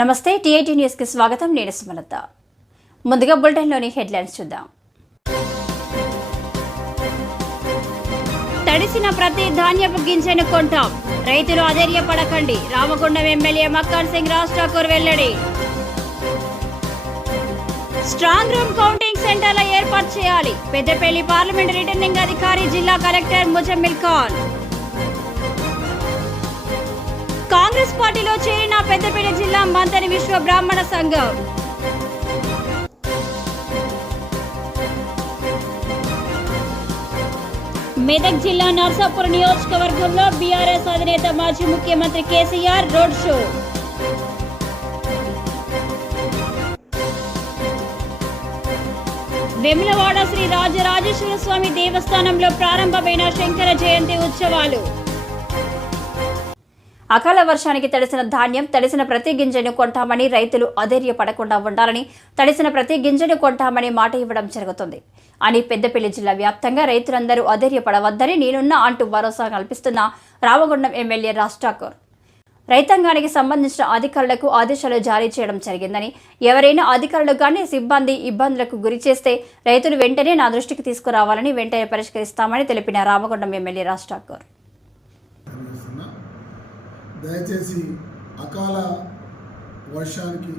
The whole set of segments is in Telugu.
నమస్తే టీఐటీ న్యూస్కి స్వాగతం. నేను సుమలత. ముందుగా బులెటిన్లోని హెడ్లైన్స్ చూద్దాం. తడిసిన ప్రతి ధాన్యపు గింజను కొంటాం. రైతులు అధైర్యపడకండి. రామగుండం ఎమ్మెల్యే మక్కాన్ సింగ్ రాజ్ ఠాకూర్ వెల్లడి. స్ట్రాంగ్ రూమ్ కౌంటింగ్ సెంటర్ల ఏర్పాటు చేయాలి. పెద్దపల్లి పార్లమెంట్ రిటర్నింగ్ అధికారి జిల్లా కలెక్టర్ ముజమ్మిల్ ఖాన్. కాంగ్రెస్ పార్టీలో చేరిన పెద్దపేట జిల్లా మంతని విశ్వ బ్రాహ్మణ సంఘం. మెదక్ జిల్లా నర్సాపూర్ నియోజకవర్గంలో బీఆర్ఎస్ అధినేత మాజీ ముఖ్యమంత్రి KCR road show. Vemulawada Sri Rajarajeshwara Swamy దేవస్థానంలో ప్రారంభమైన శంకర జయంతి ఉత్సవాలు. అకాల వర్షానికి తడిసిన ధాన్యం తడిసిన ప్రతి గింజను కొంటామని రైతులు అధైర్యపడకుండా ఉండాలని తడిసిన ప్రతి గింజను కొంటామని మాట ఇవ్వడం జరుగుతుంది. అని పెద్దపల్లి జిల్లా వ్యాప్తంగా రైతులందరూ అధైర్యపడవద్దని నేనున్నా అంటూ భరోసా కల్పిస్తున్న రామగుండం ఎమ్మెల్యే రాజ్ ఠాకూర్. రైతాంగానికి సంబంధించిన అధికారులకు ఆదేశాలు జారీ చేయడం జరిగిందని ఎవరైనా అధికారులు కానీ సిబ్బంది ఇబ్బందులకు గురి చేస్తే రైతులు వెంటనే నా దృష్టికి తీసుకురావాలని వెంటనే పరిష్కరిస్తామని తెలిపిన రామగుండం ఎమ్మెల్యే రాజ్ ఠాకూర్. దయచేసి అకాల వర్షానికి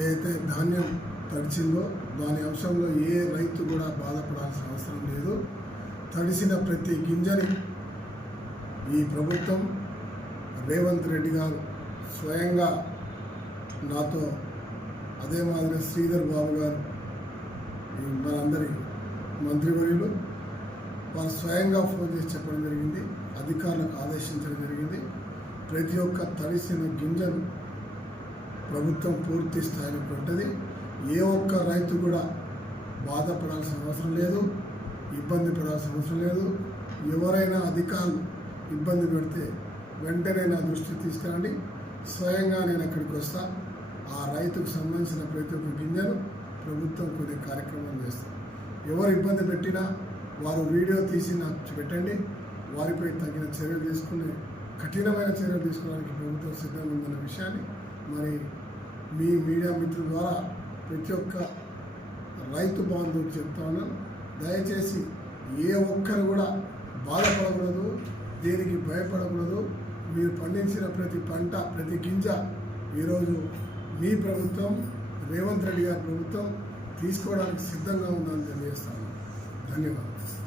ఏదైతే ధాన్యం తడిచిందో దాని అంశంలో ఏ రైతు కూడా బాధపడాల్సిన అవసరం లేదు. తడిసిన ప్రతి గింజని ఈ ప్రభుత్వం రేవంత్ రెడ్డి గారు స్వయంగా నాతో అదే మాదిరిగా శ్రీధర్ బాబు గారు మనందరి మంత్రివర్యులు వారు స్వయంగా ఫోన్ చేసి చెప్పడం జరిగింది అధికారులకు ఆదేశించడం జరిగింది. ప్రతి ఒక్క తడిసిన గింజను ప్రభుత్వం పూర్తి స్థాయిలో ఉంటుంది ఏ ఒక్క రైతు కూడా బాధపడాల్సిన అవసరం లేదు ఇబ్బంది పడాల్సిన అవసరం లేదు. ఎవరైనా అధికారులు ఇబ్బంది పెడితే వెంటనే నా దృష్టి తీసుకురండి. స్వయంగా నేను అక్కడికి వస్తా. ఆ రైతుకు సంబంధించిన ప్రతి ఒక్క గింజను ప్రభుత్వం కొన్ని కార్యక్రమాలు చేస్తాం. ఎవరు ఇబ్బంది పెట్టినా వారు వీడియో తీసి నాకు పెట్టండి. వారిపై తగిన చర్యలు తీసుకుని కఠినమైన చర్యలు తీసుకోవడానికి ప్రభుత్వం సిద్ధంగా ఉందన్న విషయాన్ని మరి మీ మీడియా మిత్రుల ద్వారా ప్రతి ఒక్క రైతు బాంధవులకు చెప్తా ఉన్నాను. దయచేసి ఏ ఒక్కరు కూడా బాధపడకూడదు దేనికి భయపడకూడదు. మీరు పండించిన ప్రతి పంట ప్రతి గింజ ఈరోజు మీ ప్రభుత్వం రేవంత్ రెడ్డి గారి ప్రభుత్వం తీసుకోవడానికి సిద్ధంగా ఉందని తెలియజేస్తాను ధన్యవాదాలు.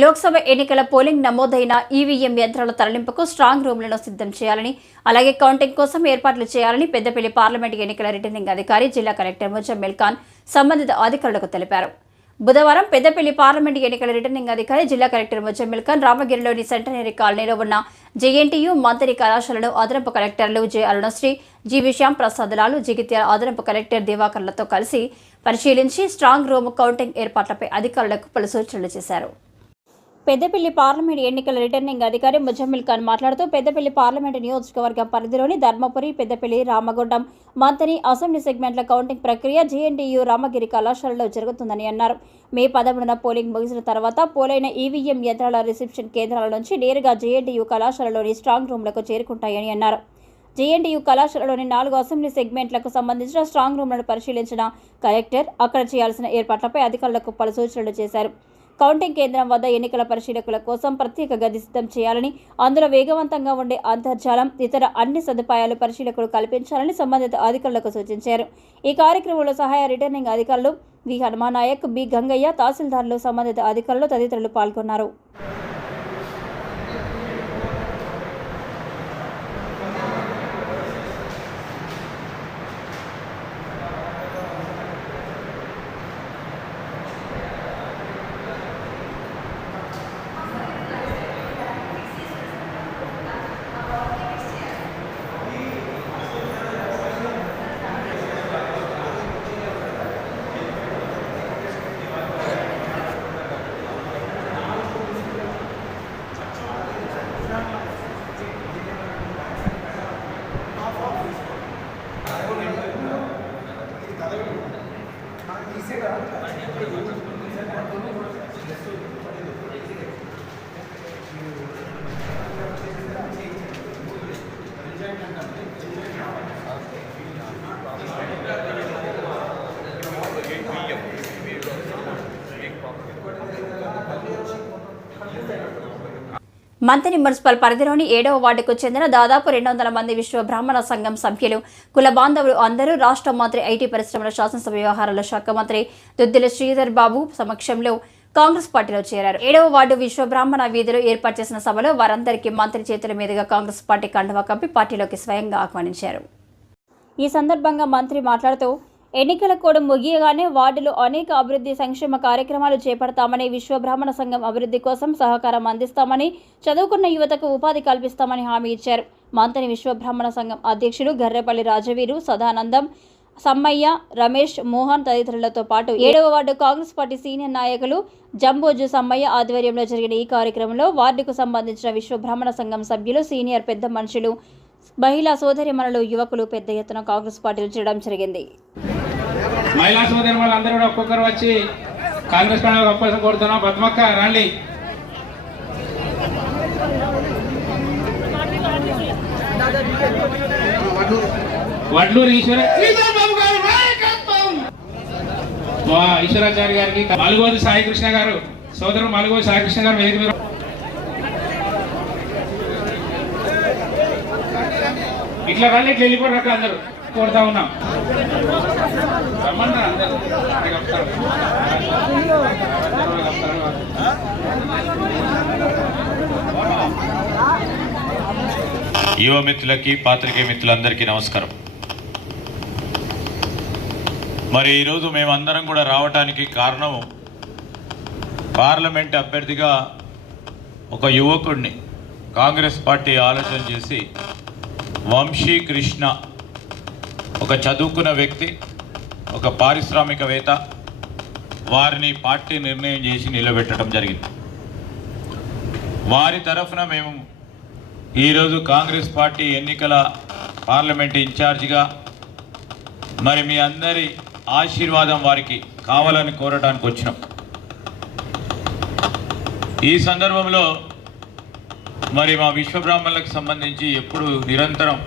లోక్సభ ఎన్నికల పోలింగ్ నమోదైన ఈవీఎం యంత్రాల తరలింపుకు స్ట్రాంగ్ రూమ్లను సిద్ధం చేయాలని అలాగే కౌంటింగ్ కోసం ఏర్పాట్లు చేయాలని పెద్దపల్లి పార్లమెంట్ ఎన్నికల రిటర్నింగ్ అధికారి జిల్లా కలెక్టర్ ముజమ్మిల్ ఖాన్ సంబంధిత అధికారులకు తెలిపారు. బుధవారం పెద్దపల్లి పార్లమెంట్ ఎన్నికల రిటర్నింగ్ అధికారి జిల్లా కలెక్టర్ ముజమ్మిల్ ఖాన్ రామగిరిలోని సెంటనరీ కాలనీలో ఉన్న జేఎన్టీయు మంత్రి కళాశాలను అదనపు కలెక్టర్లు జె అరుణశ్రీ జీవి శ్యామ్ ప్రసాద్ లాలు జిగిత్యాల అదనపు కలెక్టర్ దివాకర్లతో కలిసి పరిశీలించి స్ట్రాంగ్ రూమ్ కౌంటింగ్ ఏర్పాట్లపై అధికారులకు పలు సూచనలు చేశారు. పెద్దపల్లి పార్లమెంట్ ఎన్నికల రిటర్నింగ్ అధికారి ముజమ్మిల్ ఖాన్ మాట్లాడుతూ పెద్దపల్లి పార్లమెంటు నియోజకవర్గం పరిధిలోని ధర్మపురి పెద్దపల్లి రామగుండం మంతని అసెంబ్లీ సెగ్మెంట్ల కౌంటింగ్ ప్రక్రియ జేఎన్టీయూ రామగిరి కళాశాలలో జరుగుతుందని అన్నారు. మే పదమూడున పోలింగ్ ముగిసిన తర్వాత పోలైన ఈవీఎం యంత్రాల రిసెప్షన్ కేంద్రాల నుంచి నేరుగా జేఎన్టీయూ కళాశాలలోని స్ట్రాంగ్ రూమ్లకు చేరుకుంటాయని అన్నారు. జేఎన్టీయూ కళాశాలలోని నాలుగు అసెంబ్లీ సెగ్మెంట్లకు సంబంధించిన స్ట్రాంగ్ రూమ్లను పరిశీలించిన కలెక్టర్ అక్కడ చేయాల్సిన ఏర్పాట్లపై అధికారులకు పలు సూచనలు చేశారు. కౌంటింగ్ కేంద్రం వద్ద ఎన్నికల పరిశీలకుల కోసం ప్రత్యేక గది సిద్ధం చేయాలని అందులో వేగవంతంగా ఉండే అంతర్జాలం ఇతర అన్ని సదుపాయాలు పరిశీలకులు కల్పించాలని సంబంధిత అధికారులకు సూచించారు. ఈ కార్యక్రమంలో సహాయ రిటర్నింగ్ అధికారులు వి. హనుమానాయక్ బి. గంగయ్య తహసీల్దార్లు సంబంధిత అధికారులు తదితరులు పాల్గొన్నారు. మంత్రి మున్సిపల్ పరిధిలోని ఏడవ వార్డుకు చెందిన దాదాపు రెండు వందల మంది విశ్వ బ్రాహ్మణ సంఘం సభ్యులు కుల బాంధవులు అందరూ రాష్ట్ర మంత్రి ఐటీ పరిశ్రమల శాసనసభ వ్యవహారాల శాఖ మంత్రి దుద్దిల శ్రీధర్ బాబు సమక్షంలో కాంగ్రెస్ పార్టీలో చేరారు. ఏడవ వార్డు విశ్వ బ్రాహ్మణ వీధిలో ఏర్పాటు చేసిన సభలో వారందరికీ మంత్రి చేతుల మీదుగా కాంగ్రెస్ పార్టీ కండువా కప్పి పార్టీలోకి స్వయంగా ఆహ్వానించారు. ఈ సందర్భంగా మంత్రి మాట్లాడుతూ ఎన్నికల కోడ్ ముగియగానే వార్డులో అనేక అభివృద్ధి సంక్షేమ కార్యక్రమాలు చేపడతామని విశ్వబ్రాహ్మణ సంఘం అభివృద్ధి కోసం సహకారం అందిస్తామని చదువుకున్న యువతకు ఉపాధి కల్పిస్తామని హామీ ఇచ్చారు. మంతని విశ్వబ్రాహ్మణ సంఘం అధ్యక్షుడు గర్రెపల్లి రాజవీరు సదానందం సమ్మయ్య రమేష్ మోహన్ తదితరులతో పాటు ఏడవ వార్డు కాంగ్రెస్ పార్టీ సీనియర్ నాయకులు జంబోజు సమ్మయ్య ఆధ్వర్యంలో జరిగిన ఈ కార్యక్రమంలో వార్డుకు సంబంధించిన విశ్వబ్రాహ్మణ సంఘం సభ్యులు సీనియర్ పెద్ద మనుషులు మహిళా సోదరిమణులు యువకులు పెద్ద ఎత్తున కాంగ్రెస్ పార్టీలు చేయడం జరిగింది. మహిళా సోదరి వాళ్ళందరూ కూడా ఒక్కొక్కరు వచ్చి కాంగ్రెస్ పండుగ గొప్పసం కోరుతున్నాం పద్మక్క రండి వడ్లూరు ఈశ్వర శ్రీధర్బాబు గారి నాయకత్వం. వా ఈశ్వరాచారి గారికి మలుగోది సాయి కృష్ణ గారు సోదరుడు మలుగోది సాయి కృష్ణ గారు వేదిక ఇట్లా రండి ఇట్లా వెళ్ళిపోరు అక్కడ అందరూ కోరుతా ఉన్నాం. రమ్మన్నారు అందరూ. యువ మిత్రులకి పాత్రికేయ మిత్రులందరికీ నమస్కారం. మరి ఈరోజు మేమందరం కూడా రావటానికి కారణం పార్లమెంట్ అభ్యర్థిగా ఒక యువకుడిని కాంగ్రెస్ పార్టీ ఆలోచన చేసి వంశీ కృష్ణ ఒక చదువుకున్న వ్యక్తి ఒక పారిశ్రామికవేత్త వారిని పార్టీ నిర్ణయం చేసి నిలబెట్టడం జరిగింది. వారి తరఫున మేము ఈరోజు కాంగ్రెస్ పార్టీ ఎన్నికల పార్లమెంట్ ఇన్ఛార్జిగా మరి మీ అందరి ఆశీర్వాదం వారికి కావాలని కోరడానికి వచ్చినాం. ఈ సందర్భంలో మరి మా విశ్వబ్రాహ్మణులకు సంబంధించి ఎప్పుడు నిరంతరం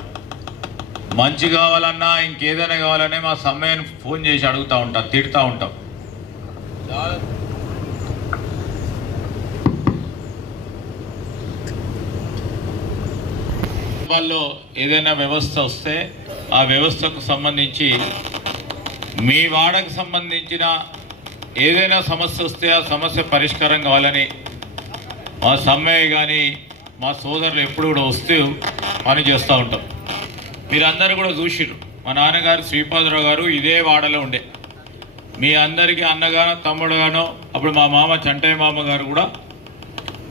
మంచి కావాలన్నా ఇంకేదైనా కావాలనే మా సమ్మయ్యను ఫోన్ చేసి అడుగుతూ ఉంటాం తిడుతూ ఉంటాం. వాళ్ళు ఏదైనా వ్యవస్థ వస్తే ఆ వ్యవస్థకు సంబంధించి మీ వాడకు సంబంధించిన ఏదైనా సమస్య వస్తే ఆ సమస్య పరిష్కారం కావాలని మా సమ్మయ్య కానీ మా సోదరులు ఎప్పుడు కూడా వస్తూ పని చేస్తూ ఉంటాం మీరందరూ కూడా చూసిరు మా నాన్నగారు శ్రీపాదరావు గారు ఇదే వాడలో ఉండే. మీ అందరికీ అన్నగానో తమ్ముడుగానో అప్పుడు మా మామ చంటయ్య మామ గారు కూడా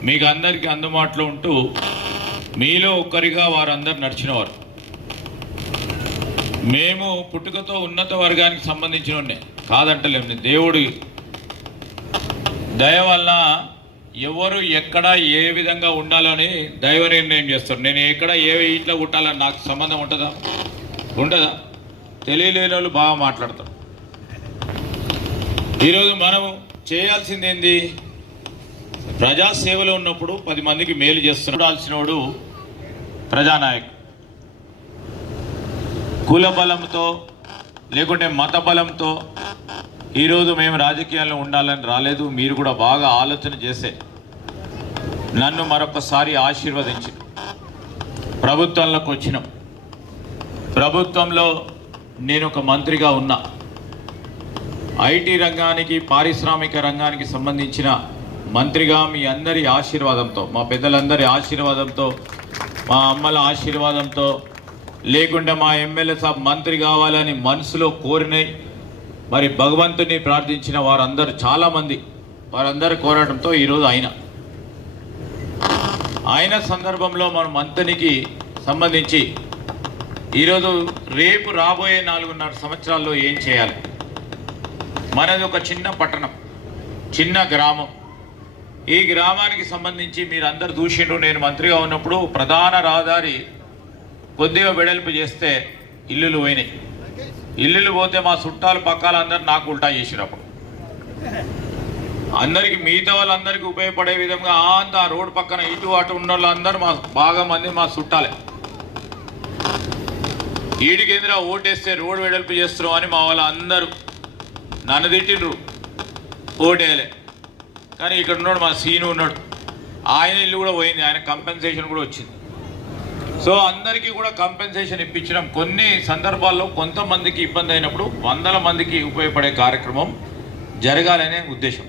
మీకు అందరికీ అందుబాటులో ఉంటూ మీలో ఒక్కరిగా వారందరు నడిచినవారు. మేము పుట్టుకతో ఉన్నత వర్గానికి సంబంధించిన ఉండే కాదంటలేము దేవుడి దయ వల్ల ఎవరు ఎక్కడ ఏ విధంగా ఉండాలని దైవ నిర్ణయం చేస్తారు. నేను ఎక్కడ ఏ ఇంట్లో పుట్టాలని నాకు సంబంధం ఉంటుందా? ఉంటుందా? తెలియలేని వాళ్ళు బాగా మాట్లాడతారు. ఈరోజు మనం చేయాల్సింది ఏంది? ప్రజాసేవలో ఉన్నప్పుడు పది మందికి మేలు చేస్తున్నాడు ప్రజానాయకుడు కుల బలంతో లేకుంటే మత బలంతో ఈరోజు మేము రాజకీయాల్లో ఉండాలని రాలేదు. మీరు కూడా బాగా ఆలోచన చేసే నన్ను మరొకసారి ఆశీర్వదించి. ప్రభుత్వంలోకి వచ్చినాం. ప్రభుత్వంలో నేను ఒక మంత్రిగా ఉన్నా. ఐటీ రంగానికి పారిశ్రామిక రంగానికి సంబంధించిన మంత్రిగా మీ అందరి ఆశీర్వాదంతో మా పెద్దలందరి ఆశీర్వాదంతో మా అమ్మల ఆశీర్వాదంతో లేకుంటే మా ఎమ్మెల్యే సాబ్ మంత్రి కావాలని మనసులో కోరినాయి మరి భగవంతుని ప్రార్థించిన వారందరూ చాలామంది వారందరూ కోరడంతో ఈరోజు ఆయన. ఆయన సందర్భంలో మనం మంత్రికి సంబంధించి ఈరోజు రేపు రాబోయే నాలుగున్నర సంవత్సరాల్లో ఏం చేయాలి? మనది ఒక చిన్న పట్టణం చిన్న గ్రామం. ఈ గ్రామానికి సంబంధించి మీరు అందరు చూసిండ్రు నేను మంత్రిగా ఉన్నప్పుడు ప్రధాన రహదారి కొద్దిగా వెడల్పు చేస్తే ఇల్లులు పోయినాయి. ఇల్లులు పోతే మా చుట్టాలు పక్కాలు అందరు నాకు ఉల్టా చేసినప్పుడు అందరికి మిగతా వాళ్ళందరికీ ఉపయోగపడే విధంగా అంత ఆ రోడ్డు పక్కన ఇటు అటు ఉన్న వాళ్ళందరూ మా బాగా మంది మా చుట్టాలే. ఈడికేంద్ర ఓటేస్తే రోడ్డు వెడల్పు చేస్తున్నాం అని మా వాళ్ళు అందరూ నన్ను తిట్టిండ్రు ఓటేయలే. కానీ ఇక్కడ ఉన్నాడు మా సీను ఉన్నాడు. ఆయన ఇల్లు కూడా పోయింది. ఆయన కంపెన్సేషన్ కూడా వచ్చింది. సో అందరికీ కూడా కంపెన్సేషన్ ఇప్పించడం కొన్ని సందర్భాల్లో కొంతమందికి ఇబ్బంది అయినప్పుడు వందల మందికి ఉపయోగపడే కార్యక్రమం జరగాలనే ఉద్దేశం.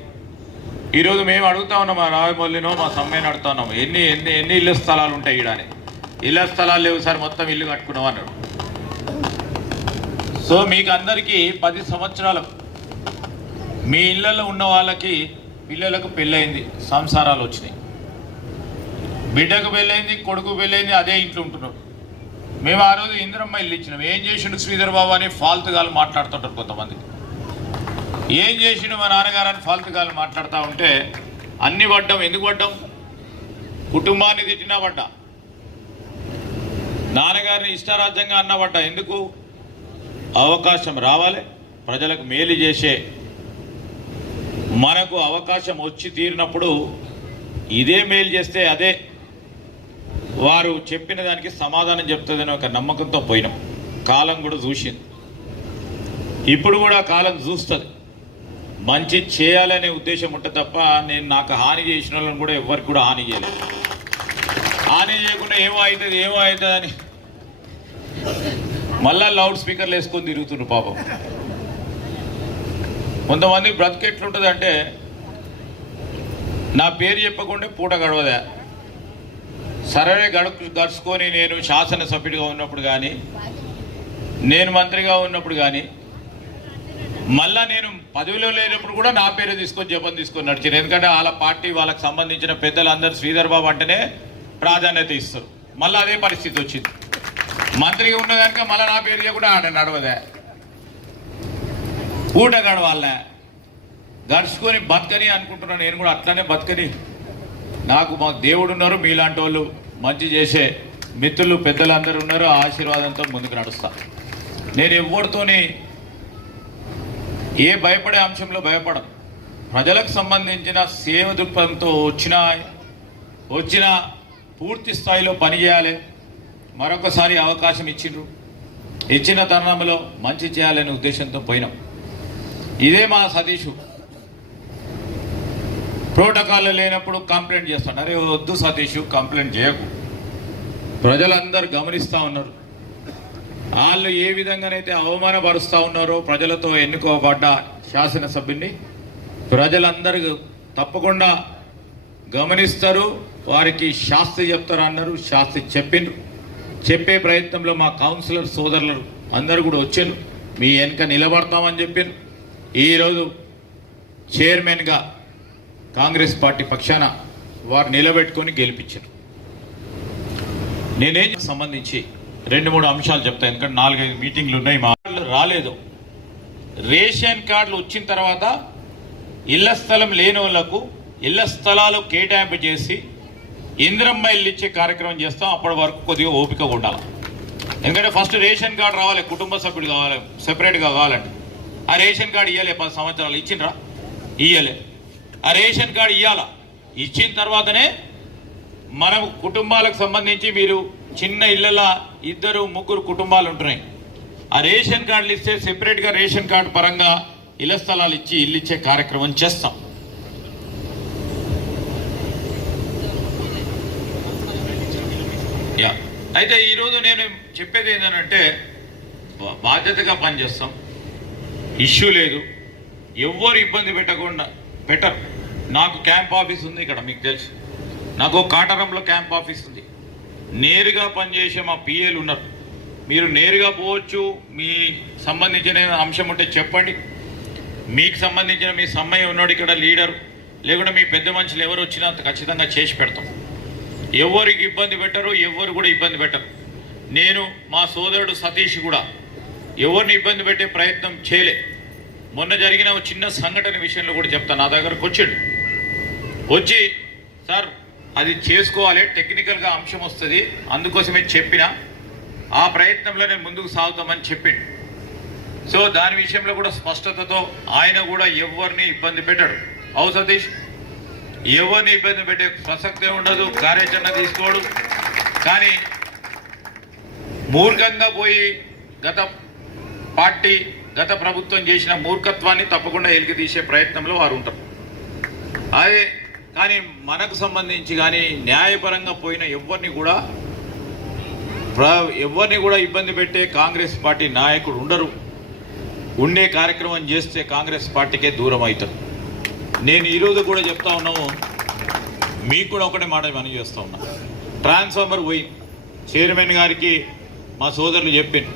ఈరోజు మేము అడుగుతా ఉన్నాం మా రాయమల్లినో మా సమ్మెను అడుగుతా ఉన్నాం. ఎన్ని ఎన్ని ఎన్ని ఇళ్ళ స్థలాలు ఉంటాయి ఈడని? ఇళ్ళ ఇళ్ళ స్థలాలు లేవు సార్ మొత్తం ఇల్లు కట్టుకున్నాం అన్నాడు సో మీకు అందరికీ పది సంవత్సరాలు. మీ ఇళ్ళల్లో ఉన్న వాళ్ళకి పిల్లలకు పెళ్ళయింది సంసారాలు వచ్చినాయి. బిడ్డకు పెళ్ళైంది కొడుకు పెళ్ళైంది అదే ఇంట్లో ఉంటున్నారు మేము ఆ రోజు ఇందిరమ్మ ఇల్లు ఇచ్చినాం. ఏం చేసిండు శ్రీధర్ బాబు అని ఫాల్తుగాలు మాట్లాడుతుంటారు కొంతమంది. ఏం చేసిండు మా నాన్నగారు అని ఫాల్తుగాలు మాట్లాడుతూ ఉంటే అన్ని పడ్డాం ఎందుకు పడ్డాం? కుటుంబాన్ని తిట్టినా పడ్డా? నాన్నగారిని ఇష్టారాజ్యంగా అన్న పడ్డా? ఎందుకు? అవకాశం రావాలి. ప్రజలకు మేలు చేసే మనకు అవకాశం వచ్చి తీరినప్పుడు ఇదే మేలు చేస్తే అదే వారు చెప్పిన దానికి సమాధానం చెప్తుందని ఒక నమ్మకంతో పోయినాం. కాలం కూడా చూసింది. ఇప్పుడు కూడా కాలం చూస్తుంది. మంచి చేయాలనే ఉద్దేశం ఉంటుంది తప్ప నేను నాకు హాని చేసిన వాళ్ళని కూడా ఎవరికి కూడా హాని చేయలేదు. హాని చేయకుండా ఏమో అవుతుంది ఏమో అవుతుంది అని మళ్ళా లౌడ్ స్పీకర్లు వేసుకొని తిరుగుతుండ్రు పాపం. కొంతమంది బ్రతుకు ఎట్లుంటుంది అంటే నా పేరు చెప్పకుండా పూట గడవదా? సరే గడుపు గడుచుకొని నేను శాసనసభ్యుడిగా ఉన్నప్పుడు కానీ నేను మంత్రిగా ఉన్నప్పుడు కానీ మళ్ళా నేను పదవిలో లేనప్పుడు కూడా నా పేరు తీసుకొని జపం తీసుకొని నడిచాను ఎందుకంటే వాళ్ళ పార్టీ వాళ్ళకి సంబంధించిన పెద్దలందరూ శ్రీధర్ బాబు అంటేనే ప్రాధాన్యత ఇస్తారు. మళ్ళీ అదే పరిస్థితి వచ్చింది. మంత్రిగా ఉన్న కనుక మళ్ళీ నా పేరు కూడా ఆడ నడవదే. ఊట గడవాలనే గడుచుకొని బతకని అనుకుంటున్నాను. నేను కూడా అట్లనే బతకని నాకు మాకు దేవుడు ఉన్నారు మీలాంటి వాళ్ళు మంచి చేసే మిత్రులు పెద్దలందరూ ఉన్నారు ఆశీర్వాదంతో ముందుకు నడుస్తా. నేను ఎవరితోని ఏ భయపడే అంశంలో భయపడను. ప్రజలకు సంబంధించిన సేవ దృక్పథంతో వచ్చిన వచ్చిన పూర్తి స్థాయిలో పనిచేయాలి మరొకసారి అవకాశం ఇచ్చిండ్రు. ఇచ్చిన తరుణంలో మంచి చేయాలనే ఉద్దేశంతో పోయినాం. ఇదే మా సతీషు. ప్రోటోకాల్ లేనప్పుడు కంప్లైంట్ చేస్తాడు. అరే వద్దు సతీష్ కంప్లైంట్ చేయకు. ప్రజలందరూ గమనిస్తూ ఉన్నారు. వాళ్ళు ఏ విధంగానైతే అవమానపరుస్తూ ఉన్నారో ప్రజలతో ఎన్నుకోబడ్డ శాసనసభ్యుని ప్రజలందరూ తప్పకుండా గమనిస్తారు. వారికి శాస్త్రి చెప్తారు అన్నారు. శాస్త్రి చెప్పిండ్రు. చెప్పే ప్రయత్నంలో మా కౌన్సిలర్ సోదరులు అందరు కూడా వచ్చారు. మీ వెనక నిలబడతామని చెప్పారు. ఈరోజు చైర్మన్గా కాంగ్రెస్ పార్టీ పక్షాన వారు నిలబెట్టుకొని గెలిపించారు. నేనేం సంబంధించి రెండు మూడు అంశాలు చెప్తాను ఎందుకంటే నాలుగైదు మీటింగ్లు ఉన్నాయి మా రాలేదు. రేషన్ కార్డులు వచ్చిన తర్వాత ఇళ్ళ స్థలం లేని వాళ్ళకు ఇళ్ళ స్థలాలు కేటాయింపు చేసి ఇంద్రమ్మ ఇల్లు ఇచ్చే కార్యక్రమం చేస్తాం అప్పటి వరకు కొద్దిగా ఓపిక ఉండాలి. ఎందుకంటే ఫస్ట్ రేషన్ కార్డు రావాలి కుటుంబ సభ్యుడు కావాలి సెపరేట్గా కావాలంటే. ఆ రేషన్ కార్డు ఇవ్వలే పది సంవత్సరాలు ఇచ్చిండ్రా? ఇయ్యలే. ఆ రేషన్ కార్డు ఇవ్వాలా ఇచ్చిన తర్వాతనే మనం కుటుంబాలకు సంబంధించి మీరు చిన్న ఇళ్ళల ఇద్దరు ముగ్గురు కుటుంబాలు ఉంటున్నాయి. ఆ రేషన్ కార్డులు ఇస్తే సెపరేట్గా రేషన్ కార్డు పరంగా ఇళ్ళ స్థలాలు ఇచ్చి ఇల్లు ఇచ్చే కార్యక్రమం చేస్తాం. యా. అయితే ఈరోజు నేను చెప్పేది ఏంటంటే బా- బాధ్యతగా పనిచేస్తాం. ఇష్యూ లేదు. ఎవ్వరు ఇబ్బంది పెట్టకుండా బెటర్. నాకు క్యాంప్ ఆఫీస్ ఉంది ఇక్కడ మీకు తెలుసు. నాకు కాటరంలో క్యాంప్ ఆఫీస్ ఉంది. నేరుగా పనిచేసే మా పిఏలు ఉన్నారు. మీరు నేరుగా పోవచ్చు మీ సంబంధించిన అంశం ఉంటే చెప్పండి. మీకు సంబంధించిన మీ సమ్మయ్య ఉన్నాడు ఇక్కడ లీడర్. లేకుంటే మీ పెద్ద మనుషులు ఎవరు వచ్చినా ఖచ్చితంగా చేసి పెడతాం. ఎవరికి ఇబ్బంది పెట్టరు ఎవరు కూడా ఇబ్బంది పెట్టరు. నేను మా సోదరుడు సతీష్ కూడా ఎవరిని ఇబ్బంది పెట్టే ప్రయత్నం చేయలే. మొన్న జరిగిన చిన్న సంఘటన విషయంలో కూడా చెప్తాను నా దగ్గరకు వచ్చాడు. వచ్చి సార్ అది చేసుకోవాలి. టెక్నికల్గా అంశం వస్తుంది. అందుకోసమే చెప్పిన. ఆ ప్రయత్నంలో నేను ముందుకు సాగుతామని చెప్పిండు. సో దాని విషయంలో కూడా స్పష్టతతో ఆయన కూడా ఎవరిని ఇబ్బంది పెట్టాడు. అవు సతీష్ ఎవరిని ఇబ్బంది పెట్టే ప్రసక్తే ఉండదు. కార్యాచరణ తీసుకోడు. కానీ మూర్ఖంగా పోయి గత పార్టీ గత ప్రభుత్వం చేసిన మూర్ఖత్వాన్ని తప్పకుండా ఎలికి తీసే ప్రయత్నంలో వారు ఉంటారు. అదే కానీ మనకు సంబంధించి కానీ న్యాయపరంగా పోయిన ఎవరిని కూడా ప్ర ఎవరిని కూడా ఇబ్బంది పెట్టే కాంగ్రెస్ పార్టీ నాయకుడు ఉండరు. ఉండే కార్యక్రమం చేస్తే కాంగ్రెస్ పార్టీకే దూరం అవుతారు. నేను ఈరోజు కూడా చెప్తా ఉన్నాము మీకు కూడా ఒకటే మాట మనం చేస్తూ ఉన్నా. ట్రాన్స్ఫార్మర్ పోయి చైర్మన్ గారికి మా సోదరులు చెప్పింది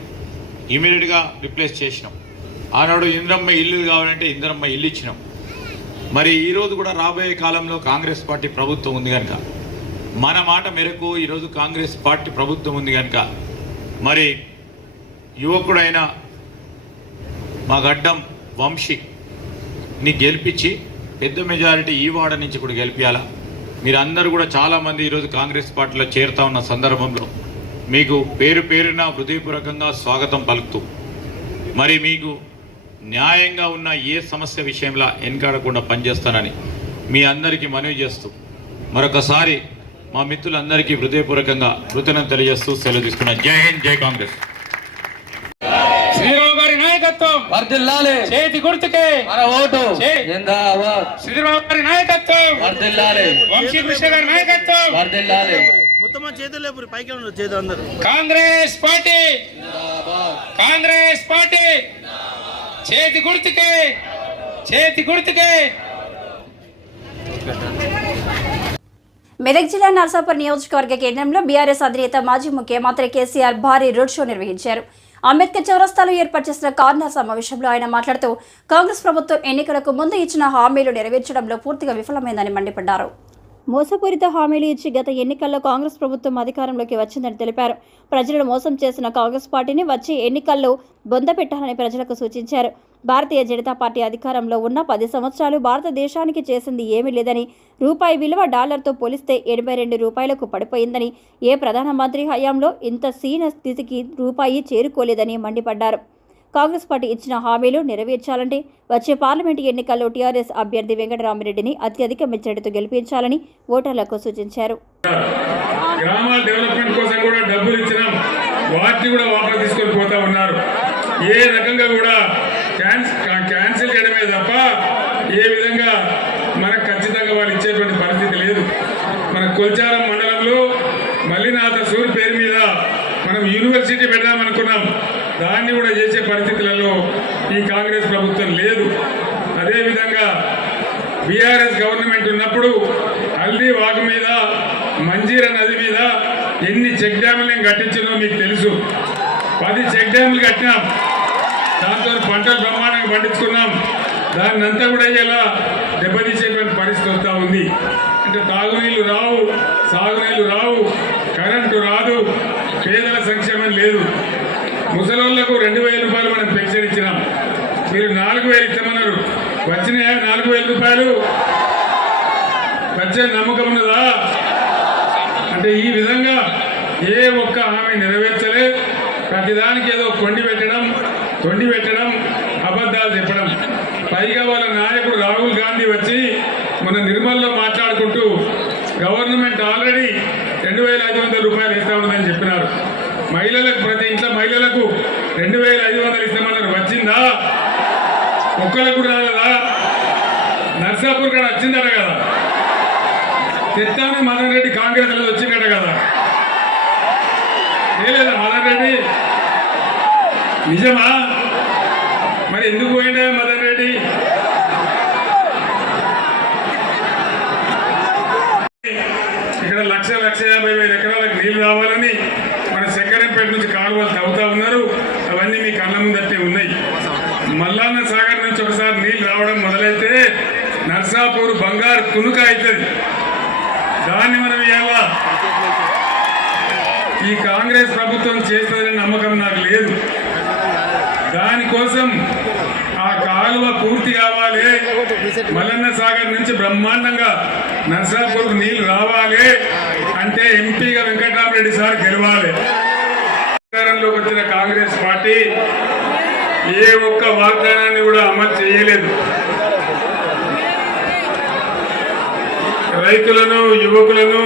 ఇమీడియట్గా రిప్లేస్ చేసినాం. ఆనాడు ఇంద్రమ్మ ఇల్లు కావాలంటే ఇంద్రమ్మ ఇల్లు ఇచ్చినాం. మరి ఈరోజు కూడా రాబోయే కాలంలో కాంగ్రెస్ పార్టీ ప్రభుత్వం ఉంది కనుక. మన మాట మేరకు ఈరోజు కాంగ్రెస్ పార్టీ ప్రభుత్వం ఉంది కనుక. మరి యువకుడైన మా గడ్డం వంశీ ని గెలిపించి పెద్ద మెజారిటీ ఈ వాడ నుంచి కూడా గెలిపించాలా మీరందరూ కూడా చాలామంది ఈరోజు కాంగ్రెస్ పార్టీలో చేరుతా ఉన్న సందర్భంలో మీకు పేరు పేరున హృదయపూర్వకంగా స్వాగతం పలుకుతూ. మరి మీకు న్యాయంగా ఉన్న ఏ సమస్య విషయంలో వెనకాడకుండా పనిచేస్తానని మీ అందరికీ మనవి చేస్తూ మరొకసారి మా మిత్రులందరికీ హృదయపూర్వకంగా కృతజ్ఞత తెలియజేస్తూ సెలవు తీసుకున్నాను జై హింద్ జై కాంగ్రెస్. శ్రీరావు గారి నాయకత్వం. వర్దిల్లాలి చేతి గుర్తుకే. మన ఓటు. జిందాబాద్. శ్రీరావు గారి నాయకత్వం. వర్దిల్లాలి వంశీకృష్ణ గారి నాయకత్వం. వర్దిల్లాలి మొత్తం చేతులు పైకి చేతులు అందరు? కాంగ్రెస్ పార్టీ. కాంగ్రెస్ పార్టీ. చేతి గుర్తుకే చేతి గుర్తుకే. మెదక్ జిల్లా నర్సాపూర్ నియోజకవర్గ కేంద్రంలో బీఆర్ఎస్ అధినేత మాజీ ముఖ్యమంత్రి కేసీఆర్ భారీ రోడ్ షో నిర్వహించారు. అంబేద్కర్ చౌరస్తాలో ఏర్పాటు చేసిన కార్నర్ సమావేశంలో ఆయన మాట్లాడుతూ కాంగ్రెస్ ప్రభుత్వం ఎన్నికలకు ముందు ఇచ్చిన హామీలు నెరవేర్చడంలో పూర్తిగా విఫలమైందని మండిపడ్డారు. మోసపూరిత హామీలు ఇచ్చి గత ఎన్నికల్లో కాంగ్రెస్ ప్రభుత్వం అధికారంలోకి వచ్చిందని తెలిపారు. ప్రజలను మోసం చేసిన కాంగ్రెస్ పార్టీని వచ్చే ఎన్నికల్లో బొంద పెట్టాలని ప్రజలకు సూచించారు. భారతీయ జనతా పార్టీ అధికారంలో ఉన్న పది సంవత్సరాలు భారతదేశానికి చేసింది ఏమీ లేదని రూపాయి విలువ డాలర్తో పోలిస్తే ఎనభై రెండు రూపాయలకు పడిపోయిందని ఏ ప్రధానమంత్రి హయాంలో ఇంత సీన స్థితికి రూపాయి చేరుకోలేదని మండిపడ్డారు. కాంగ్రెస్ పార్టీ ఇచ్చిన హామీలు నెరవేర్చాలంటే వచ్చే పార్లమెంటు ఎన్నికల్లో టీఆర్ఎస్ అభ్యర్థి వెంకటరామిరెడ్డిని అత్యధిక మెజారిటీతో గెలిపించాలని ఓటర్లకు సూచించారు. గ్రామాల డెవలప్మెంట్ కోసం కూడా డబ్బులు ఇచ్చినాం వాటిని కూడా వాపసు తీసుకొని పోతా ఉన్నారు. ఏ రకంగా కూడా క్యాన్స్ క్యాన్సిల్ చేయడమే తప్ప ఏ విధంగా మనకు ఖచ్చితంగా వాళ్ళు ఇచ్చేటువంటి పరిస్థితి లేదు. మన కొల్చారం మండలంలో మల్లినాథ సూరి పేరు మీద మనం యూనివర్సిటీ పెడదామనుకున్నాం దాన్ని కూడా చేసే పరిస్థితులలో ఈ కాంగ్రెస్ ప్రభుత్వం లేదు. అదేవిధంగా బీఆర్ఎస్ గవర్నమెంట్ ఉన్నప్పుడు హల్దీ వాగు మీద మంజీర నది మీద ఎన్ని చెక్ డ్యాములు నేను మీకు తెలుసు. పది చెక్ డ్యాములు కట్టినాం. దాంతో పంటలు బ్రహ్మాండంగా పండించుకున్నాం. దాన్ని అంతా కూడా ఇలా దెబ్బతీసేటువంటి పరిస్థితి వస్తూ ఉంది. అంటే తాగునీళ్ళు రావు సాగునీళ్ళు రావు కరెంటు రాదు పేదల సంక్షేమం లేదు. ముసలోళ్ళకు రెండు వేల రూపాయలు మనం పెన్షన్ ఇచ్చినాం. మీరు నాలుగు వేలు ఇస్తామన్నారు వచ్చినాయా? నాలుగు వేల రూపాయలు? వచ్చే నమ్మకం ఉన్నదా? అంటే ఈ విధంగా ఏ ఒక్క హామీ నెరవేర్చలే. ప్రతిదానికి ఏదో కొండి పెట్టడం తొండి పెట్టడం అబద్ధాలు చెప్పడం. పైగా వాళ్ళ నాయకుడు రాహుల్ గాంధీ వచ్చి మన నిర్మల్లో మాట్లాడుకుంటూ గవర్నమెంట్ ఆల్రెడీ రెండు వేల ఐదు వందల రూపాయలు ఇస్తా ఉందని చెప్పినారు. మహిళలకు ప్రతి ఇంట్లో మహిళలకు రెండు వేల ఐదు వందలు ఇస్తామన్నారు. వచ్చిందా? ఒక్కలకు రాలేదా? నర్సాపూర్ కాడ వచ్చిందట కదా. తెత్తాని మదన్ రెడ్డి కాంగ్రెస్ వచ్చిందట కదా. లేదా మదన్ రెడ్డి? నిజమా? మరి ఎందుకు పోయిండే మదన్ రెడ్డి? ఇక్కడ లక్ష లక్ష యాభై వేల ఎకరాలకు నీళ్ళు రావాలి మన శంకరంపేట నుంచి కాలువలు తవ్వుతా ఉన్నారు అవన్నీ మీ కళ్ళ ముందట్టే ఉన్నాయి మల్లాన్న సాగర్ నుంచి ఒకసారి నీళ్ళు రావడం మొదలైతే నర్సాపూర్ బంగారు కునుక అవుతుంది. దాన్ని మనం ఎలా ఈ కాంగ్రెస్ ప్రభుత్వం చేస్తుందనే నమ్మకం నాకు లేదు. దానికోసం ఆ కాలువ పూర్తి కావాలి. మల్లన్న సాగర్ నుంచి బ్రహ్మాండంగా నర్సాపూర్ నీళ్ళు రావాలి అంటే ఎంపీగా వెంకటరామరెడ్డి సార్ గెలవాలి. అధికారంలోకి వచ్చిన కాంగ్రెస్ పార్టీ ఏ ఒక్క వాగ్దానాన్ని కూడా అమలు చేయలేదు. రైతులను యువకులను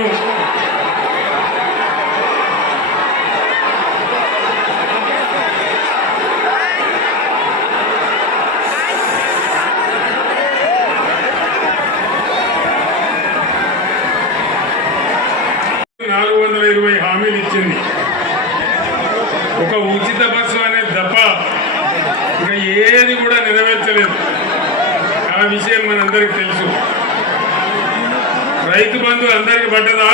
రైతు బంధు అందరికి పడ్డదా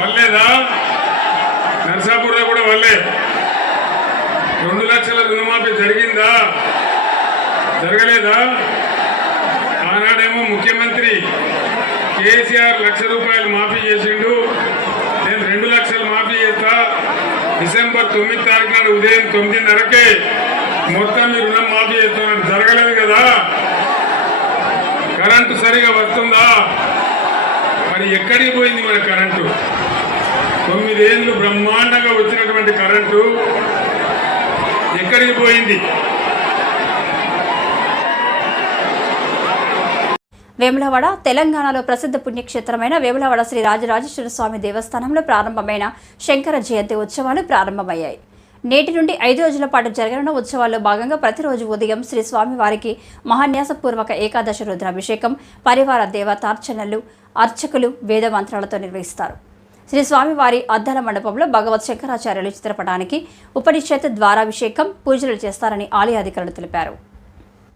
వల్లేదా నర్సాపూర్లో కూడా వల్లే రెండు లక్షల రుణమాఫీ జరిగిందా జరగలేదా ఆనాడేమో ముఖ్యమంత్రి కేసీఆర్ లక్ష రూపాయలు మాఫీ చేసిండు. నేను రెండు లక్షలు మాఫీ చేస్తా. డిసెంబర్ తొమ్మిది తారీఖు నాడు ఉదయం తొమ్మిదిన్నరకే మొత్తం మీ రుణం మాఫీ చేస్తామని జరగలేదు కదా? కరెంటు సరిగా వస్తుందా? మరి ఎక్కడికి పోయింది మన కరెంటు? తొమ్మిదేళ్ళు బ్రహ్మాండంగా వచ్చినటువంటి కరెంటు ఎక్కడికి పోయింది? వేములవాడ తెలంగాణలో ప్రసిద్ధ పుణ్యక్షేత్రమైన వేములవాడ శ్రీ రాజరాజేశ్వర స్వామి దేవస్థానంలో ప్రారంభమైన శంకర జయంతి ఉత్సవాలు ప్రారంభమయ్యాయి. నేటి నుండి ఐదు రోజుల పాటు జరగనున్న ఉత్సవాల్లో భాగంగా ప్రతిరోజు ఉదయం శ్రీ స్వామివారికి మహాన్యాసపూర్వక ఏకాదశ రుద్రాభిషేకం పరివార దేవతార్చనలు అర్చకులు వేద మంత్రాలతో నిర్వహిస్తారు. శ్రీ స్వామివారి అద్దాల మండపంలో భగవత్ శంకరాచార్యులు చిత్రపటానికి ఉపనిషత్ ద్వారాభిషేకం పూజలు చేస్తారని ఆలయ అధికారులు తెలిపారు.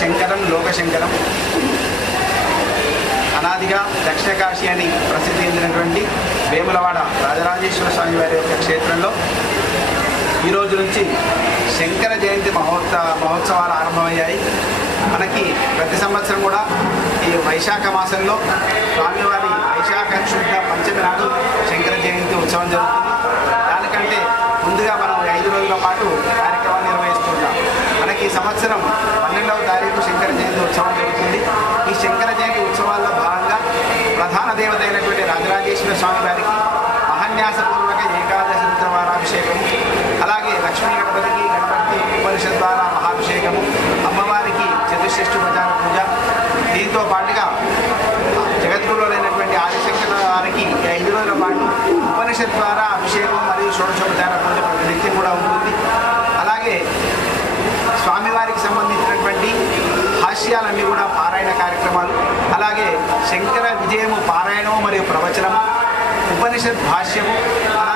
శంకరం లోకశంకరం. అనాదిగా దక్షిణ కాశీ అని ప్రసిద్ధి చెందినటువంటి వేములవాడ రాజరాజేశ్వర స్వామి వారి యొక్క క్షేత్రంలో ఈ రోజు నుంచి శంకర జయంతి మహోత్సవ మహోత్సవాలు ఆరంభమయ్యాయి. మనకి ప్రతి సంవత్సరం కూడా ఈ వైశాఖ మాసంలో స్వామివారి వైశాఖ శుద్ధ పంచమి నాడు శంకర జయంతి ఉత్సవం జరుగుతుంది. దానికంటే ముందుగా మనం ఐదు రోజుల పాటు కార్యక్రమాలు నిర్వహిస్తున్నాం మనకి ఈ సంవత్సరం పన్నెండవ తారీఖు శంకర జయంతి ఉత్సవం జరుగుతుంది ఈ శంకర జయంతి ఉత్సవాల్లో భాగంగా ప్రధాన దేవత అయినటువంటి రాజరాజేశ్వర స్వామి వారికి మహాన్యాసపూర్వక ఏకాదశి రుద్రవారాభిషేకము అలాగే లక్ష్మీ గణపతికి గణపతి ఉపనిషత్ ద్వారా మహాభిషేకము అమ్మవారికి చతుశ్రేష్ఠి ప్రచార పూజ. దీంతో పాటుగా జగద్గురులైనటువంటి ఆదిశంకర వారికి ఐదు రోజుల పాటు ఉపనిషత్ ద్వారా అభిషేకం మరియు షోడశోపచార పూజ నిత్యం కూడా ఉంటుంది అలాగే స్వామివారికి సంబంధించినటువంటి విషయాలన్నీ కూడా పారాయణ కార్యక్రమాలు. అలాగే శంకర విజయము పారాయణము మరియు ప్రవచనము ఉపనిషత్ భాష్యము అలాగే